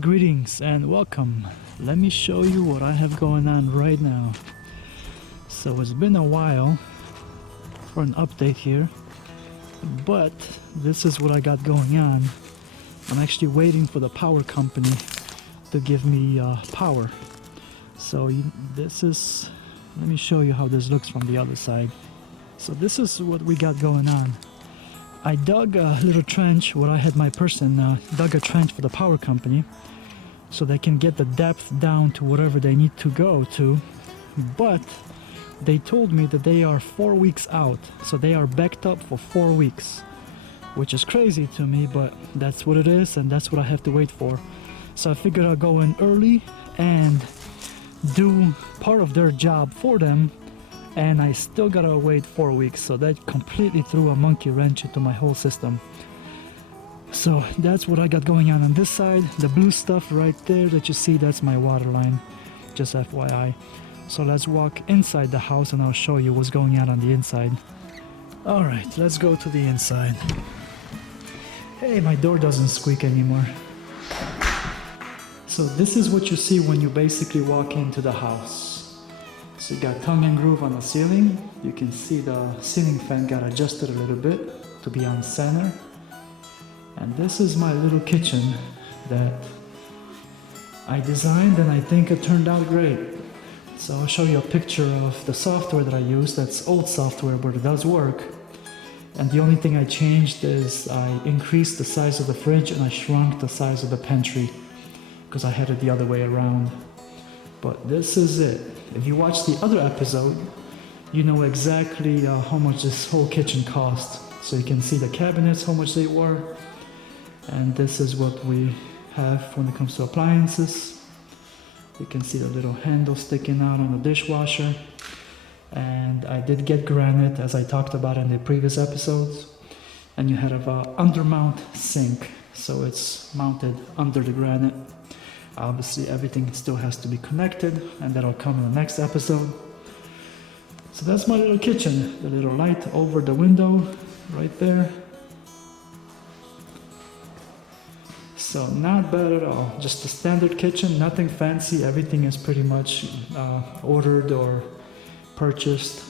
Greetings and welcome. Let me show you what I have going on right now. So it's been a while for an update here, but this is what I got going on. I'm actually waiting for the power company to give me power. So this is, let me show you how this looks from the other side. So this is what we got going on. I dug a little trench where I had my person dug a trench for the power company so they can get the depth down to whatever they need to go to, but they told me that they are 4 weeks out, so they are backed up for 4 weeks, which is crazy to me, but that's what it is and that's what I have to wait for. So I figured I'll go in early and do part of their job for them, and I still gotta wait 4 weeks, so that completely threw a monkey wrench into my whole system. So that's what I got going on this side. The blue stuff right there that you see, that's my water line, just FYI. So let's walk inside the house and I'll show you what's going on the inside. Alright, let's go to the inside. Hey, my door doesn't squeak anymore. So this is what you see when you basically walk into the house. So you got tongue and groove on the ceiling. You can see the ceiling fan got adjusted a little bit to be on center. And this is my little kitchen that I designed and I think it turned out great. So I'll show you a picture of the software that I use. That's old software, but it does work. And the only thing I changed is I increased the size of the fridge and I shrunk the size of the pantry because I had it the other way around. But this is it. If you watch the other episode, you know exactly how much this whole kitchen cost. So you can see the cabinets, how much they were. And this is what we have when it comes to appliances. You can see the little handle sticking out on the dishwasher. And I did get granite, as I talked about in the previous episodes. And you have an undermount sink, so it's mounted under the granite. Obviously everything still has to be connected, and that'll come in the next episode. So that's my little kitchen, the little light over the window right there. So not bad at all, just a standard kitchen, nothing fancy. Everything is pretty much ordered or purchased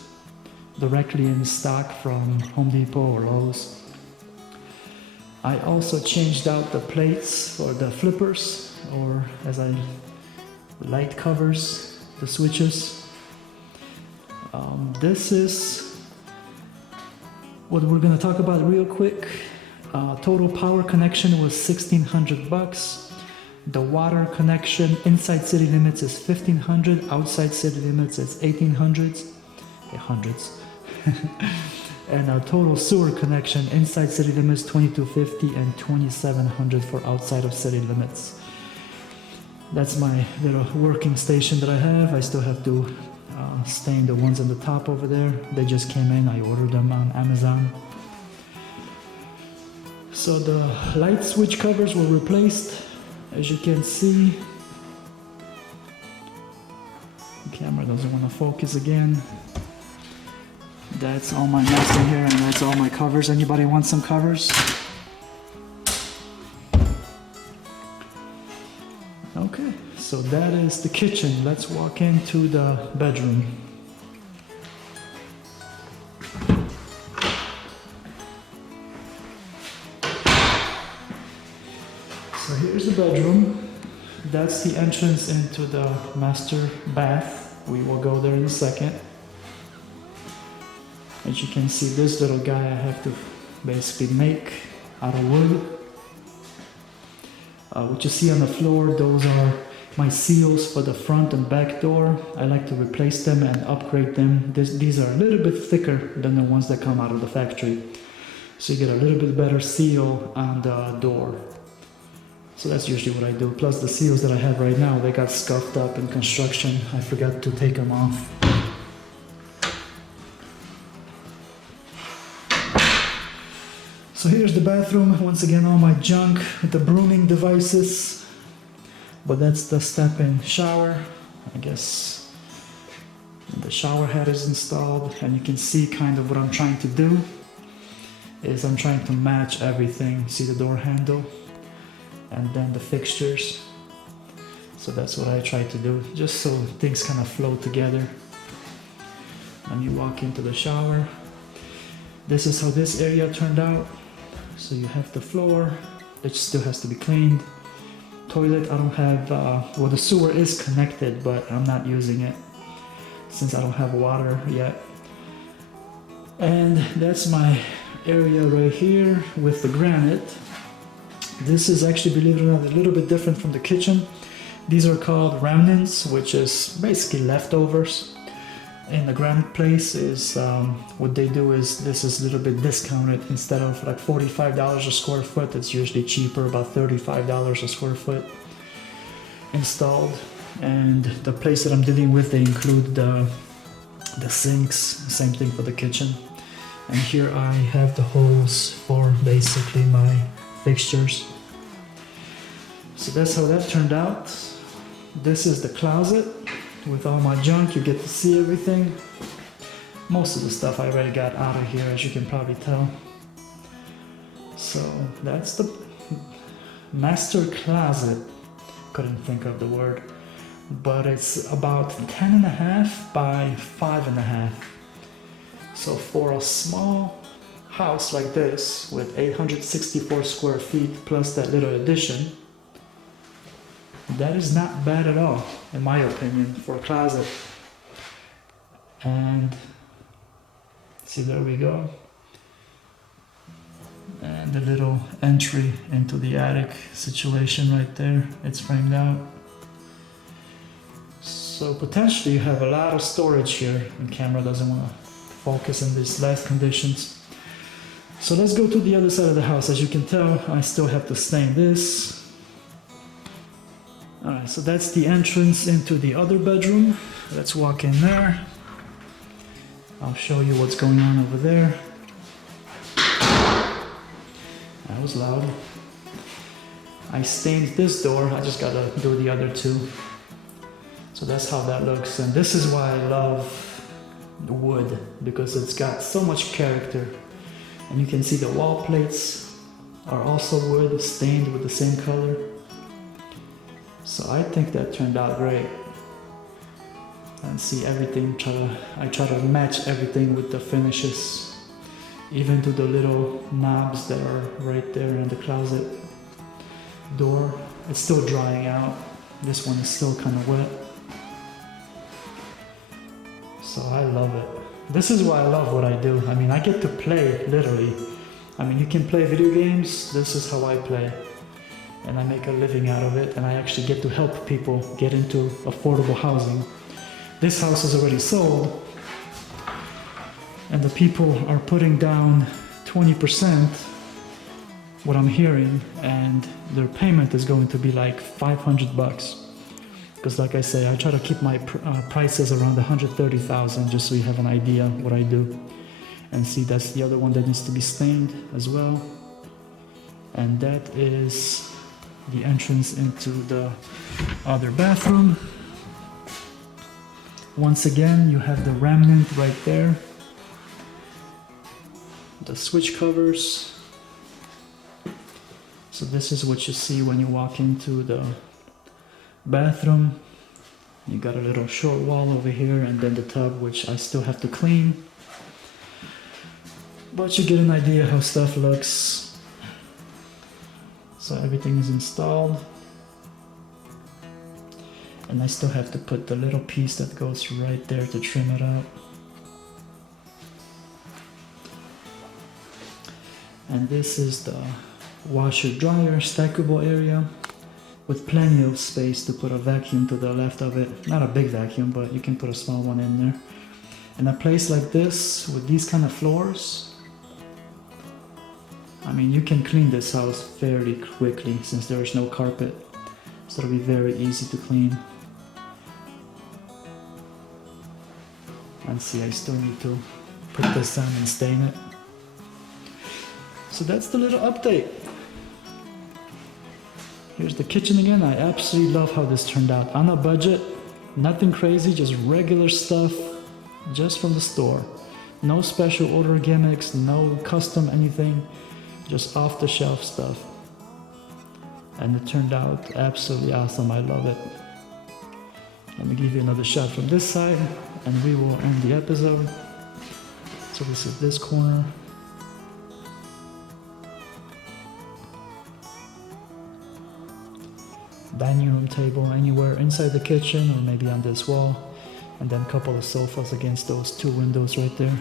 directly in stock from Home Depot or Lowe's. I also changed out the plates or the flippers, or light covers, the switches. This is what we're gonna talk about real quick. Total power connection was $1,600. The water connection inside city limits is $1,500. Outside city limits is $1,800. And our total sewer connection inside city limits $2,250 and $2,700 for outside of city limits. That's my little working station that I have. I still have to stain the ones on the top over there. They just came in. I ordered them on Amazon. So the light switch covers were replaced. As you can see, the camera doesn't want to focus again. That's all my mess in here, and that's all my covers. Anybody want some covers? Okay, so that is the kitchen. Let's walk into the bedroom. So here's the bedroom. That's the entrance into the master bath. We will go there in a second. As you can see, this little guy I have to basically make out of wood. What you see on the floor, those are my seals for the front and back door. I like to replace them and upgrade them. These are a little bit thicker than the ones that come out of the factory. So you get a little bit better seal on the door. So that's usually what I do. Plus the seals that I have right now, they got scuffed up in construction. I forgot to take them off. So here's the bathroom. Once again, all my junk with the brooming devices. But that's the step-in shower. I guess the shower head is installed, and you can see kind of what I'm trying to do is I'm trying to match everything. See the door handle and then the fixtures. So that's what I try to do, just so things kind of flow together. When you walk into the shower, this is how this area turned out. So you have the floor, it still has to be cleaned. Toilet, I don't have, well, the sewer is connected, but I'm not using it since I don't have water yet. And that's my area right here with the granite. This is actually, believe it or not, a little bit different from the kitchen. These are called remnants, which is basically leftovers. In the granite place is, what they do is, this is a little bit discounted. Instead of like $45 a square foot, it's usually cheaper, about $35 a square foot installed. And the place that I'm dealing with, they include the sinks, same thing for the kitchen. And here I have the holes for basically my fixtures. So that's how that turned out. This is the closet with all my junk. You get to see everything. Most of the stuff I already got out of here, as you can probably tell. So that's the master closet. Couldn't think of the word, but it's about 10.5 by 5.5. So for a small house like this with 864 square feet plus that little addition, that is not bad at all, in my opinion, for a closet. And see, there we go. And the little entry into the attic situation right there, it's framed out. So potentially you have a lot of storage here, and camera doesn't want to focus in these last conditions. So let's go to the other side of the house. As you can tell, I still have to stain this. Alright, so that's the entrance into the other bedroom. Let's walk in there. I'll show you what's going on over there. That was loud. I stained this door, I just gotta do the other two. So that's how that looks, and this is why I love wood, because it's got so much character. And you can see the wall plates are also wood, stained with the same color. So I think that turned out great. And see everything, I try to match everything with the finishes, even to the little knobs that are right there in the closet door. It's still drying out. This one is still kind of wet. So I love it. This is why I love what I do. I mean, I get to play, literally. I mean, you can play video games. This is how I play. And I make a living out of it. And I actually get to help people get into affordable housing. This house is already sold. And the people are putting down 20%, what I'm hearing. And their payment is going to be like $500. Because like I say, I try to keep my prices around 130,000, just so you have an idea what I do. And see, that's the other one that needs to be stained as well. And that is the entrance into the other bathroom. Once again, you have the remnant right there. The switch covers. So this is what you see when you walk into the bathroom. You got a little short wall over here, and then the tub, which I still have to clean. But you get an idea how stuff looks. So everything is installed. And I still have to put the little piece that goes right there to trim it out. And this is the washer dryer stackable area, with plenty of space to put a vacuum to the left of it. Not a big vacuum, but you can put a small one in there. In a place like this, with these kind of floors, I mean, you can clean this house fairly quickly since there is no carpet. So it'll be very easy to clean. And see, I still need to put this on and stain it. So that's the little update. Here's the kitchen again. I absolutely love how this turned out. On a budget, nothing crazy, just regular stuff, just from the store. No special order gimmicks, no custom anything, just off the shelf stuff. And it turned out absolutely awesome. I love it. Let me give you another shot from this side and we will end the episode. So this is this corner. Dining room table anywhere inside the kitchen or maybe on this wall. And then a couple of sofas against those two windows right there.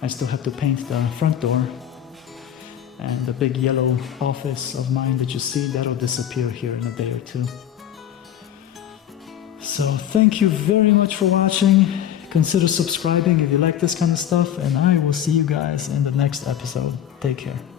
I still have to paint the front door. And the big yellow office of mine that you see, that'll disappear here in a day or two. So thank you very much for watching. Consider subscribing if you like this kind of stuff, and I will see you guys in the next episode. Take care.